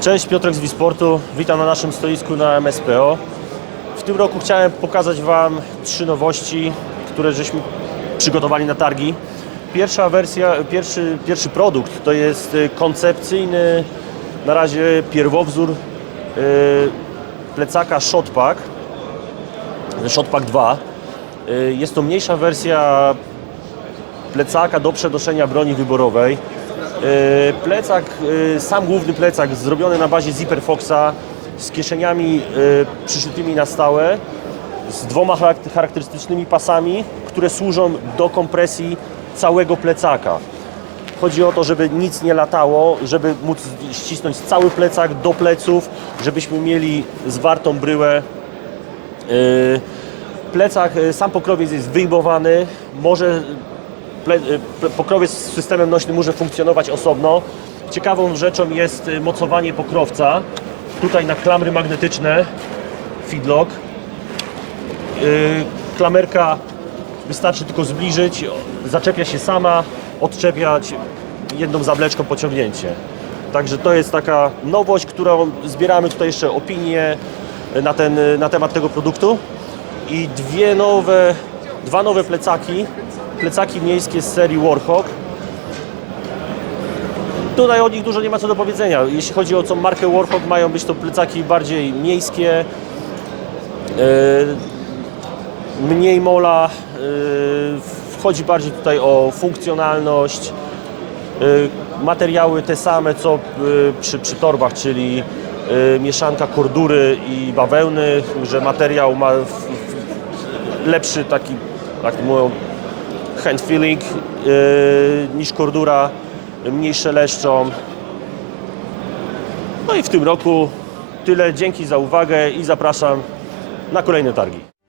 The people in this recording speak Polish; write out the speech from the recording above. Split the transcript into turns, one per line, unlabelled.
Cześć, Piotrek z Wisportu. Witam na naszym stoisku na MSPO. W tym roku chciałem pokazać Wam trzy nowości, które żeśmy przygotowali na targi. Pierwsza wersja, pierwszy, pierwszy produkt to jest y, koncepcyjny, na razie pierwowzór y, plecaka Shotpack, Shotpack 2. Y, Jest to mniejsza wersja plecaka do przenoszenia broni wyborowej. Yy, Plecak, yy, sam główny plecak zrobiony na bazie Zipper Foxa z kieszeniami yy, przyszytymi na stałe, z dwoma charak- charakterystycznymi pasami, które służą do kompresji całego plecaka. Chodzi o to, żeby nic nie latało, żeby móc ścisnąć cały plecak do pleców, żebyśmy mieli zwartą bryłę Plecak, sam pokrowiec jest wyjmowany, może pokrowiec z systemem nośnym może funkcjonować osobno. Ciekawą rzeczą jest yy, mocowanie pokrowca. Tutaj na klamry magnetyczne, feedlock. Yy, Klamerka wystarczy tylko zbliżyć, zaczepia się sama, odczepiać jedną zableczką pociągnięcie. Także to jest taka nowość, którą zbieramy tutaj jeszcze opinie na, ten, na temat tego produktu. I dwie nowe, dwa nowe plecaki, plecaki miejskie z serii Warhawk. Tutaj o nich dużo nie ma co do powiedzenia. Jeśli chodzi o tą markę Warhawk, mają być to plecaki bardziej miejskie, e, mniej mola, e, wchodzi bardziej tutaj o funkcjonalność, e, materiały te same co przy, przy torbach, czyli mieszanka kordury i bawełny, że materiał ma lepszy taki, to mówią, hand feeling e, niż kordura, mniejsze leszczą. No i w tym roku tyle. Dzięki za uwagę i zapraszam na kolejne targi.